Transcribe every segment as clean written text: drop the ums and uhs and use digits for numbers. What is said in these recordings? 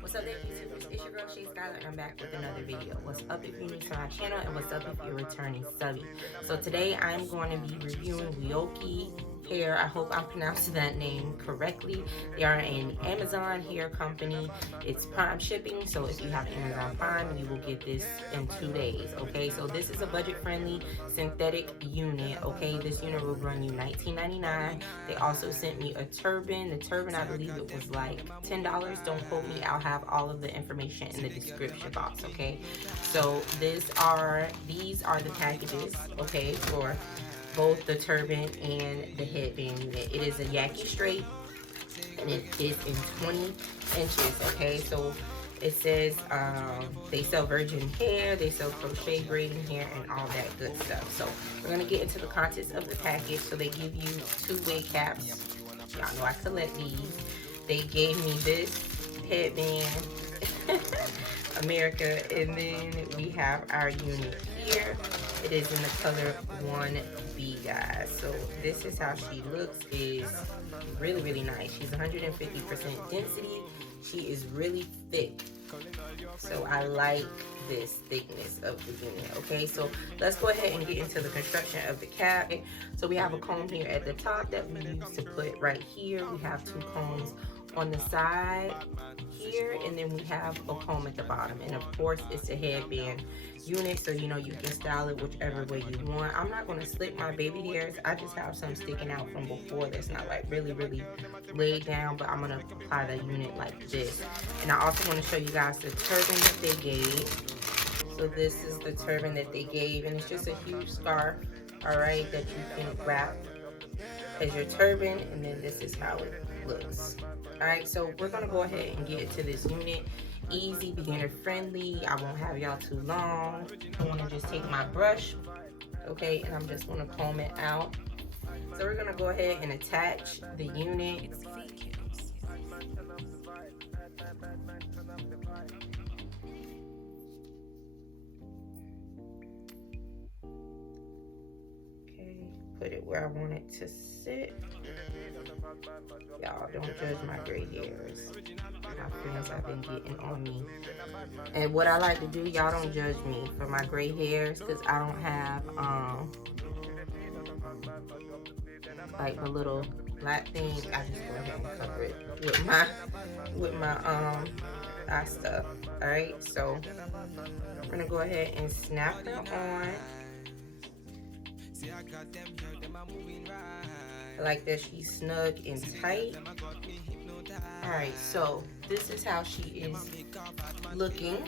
What's up there, YouTubers? It's your girl Shay Skylar, and I'm back with another video. What's up if you're new to my channel, and what's up if you're returning subby. So today I'm going to be reviewing Pweouke hair. I hope I'm pronouncing that name correctly. They are an Amazon hair company. It's Prime shipping, so if you have Amazon Prime, you will get this in 2 days. Okay, so this is a budget-friendly synthetic unit. Okay, this unit will run you $19.99. They also sent me a turban. The turban, I believe it was like $10. Don't quote me. I'll have all of the information in the description box. Okay, so these are the packages. Okay, for both the turban and the headband unit. It is a Yaki straight, and it is in 20 inches. Okay, so it says they sell virgin hair, they sell crochet braiding hair, and all that good stuff. So we're gonna get into the contents of the package. So they give you 2-way caps. Y'all know I collect these. They gave me this headband, America, and then we have our unit here. It is in the color 1B, guys. So this is how she looks. Is really, really nice. She's 150% density. She is really thick. So I like this thickness of the unit. Okay, so let's go ahead and get into the construction of the cap. So we have a comb here at the top that we use to put right here. We have 2 combs on the side here, and then we have a comb at the bottom, and of course it's a headband unit, so you know you can style it whichever way you want. I'm not going to slick my baby hairs. I just have some sticking out from before that's not like really laid down, but I'm going to apply the unit like this. And I also want to show you guys the turban that they gave. So this is the turban that they gave, and it's just a huge scarf, all right, that you can wrap as your turban, and then this is how it looks. All right, so we're gonna go ahead and get into this unit. Easy, beginner friendly. I won't have y'all too long. I want to just take my brush, okay, and I'm just gonna comb it out. So we're gonna go ahead and attach the unit. Okay, put it where I want it to sit. Y'all don't judge my gray hairs. My friends have been getting on me. And what I like to do, y'all don't judge me for my gray hairs, because I don't have like the little black thing. I just go ahead and cover it with my eye stuff. Alright, so I'm gonna go ahead and snap them on. I like that she's snug and tight. Alright, so this is how she is looking.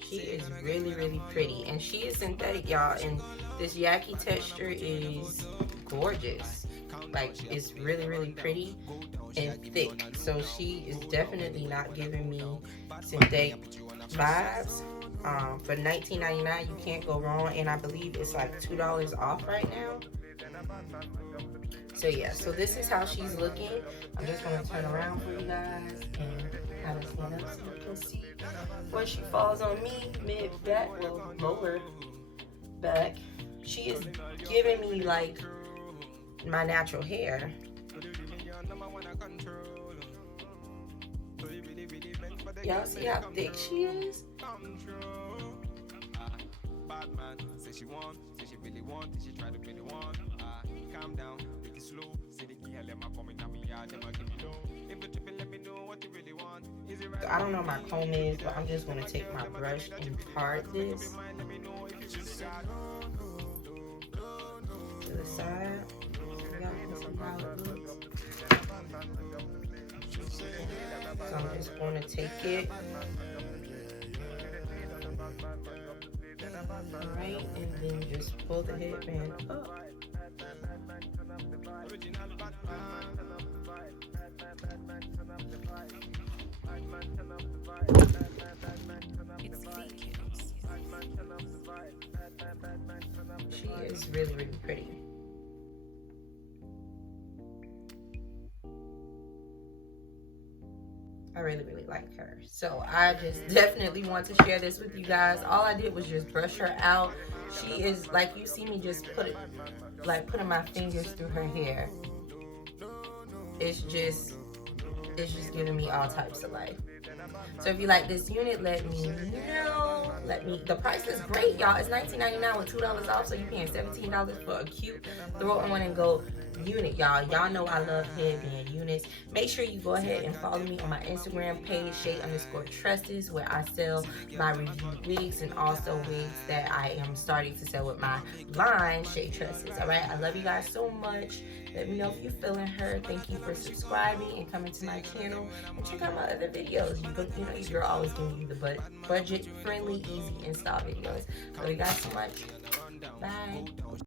She is really pretty, and she is synthetic, y'all, and this Yaki texture is gorgeous. Like, it's really pretty and thick, so she is definitely not giving me synthetic vibes. For $19.99, you can't go wrong, and I believe it's like $2 off right now. So yeah, so this is how she's looking. I'm just gonna turn around for you guys and have it stand up so you can see where she falls on me, mid back, well, lower back. She is giving me like my natural hair. Y'all see how thick she is? So I don't know where my comb is, but I'm just gonna take my brush and part this to the side. Y'all can see how it looks. So I'm just going to take it, alright, and then just pull the headband up. She is really pretty. I really like her. So I just definitely want to share this with you guys. All I did was just brush her out. She is, like, you see me just putting my fingers through her hair. it's just giving me all types of life. So if you like this unit, let me know. The price is great, y'all. It's $19.99 with $2 off, so you're paying $17 for a cute throw on and go unit, y'all. Y'all know I love headband units. Make sure you go ahead and follow me on my Instagram page, Shade_Tresses, where I sell my reviewed wigs and also wigs that I am starting to sell with my line, Shade Tresses. All right, I love you guys so much. Let me know if you're feeling her. Thank you for subscribing and coming to my channel, and check out my other videos. You know, your girl always giving you the budget friendly, easy install videos. Love you guys so much. Bye.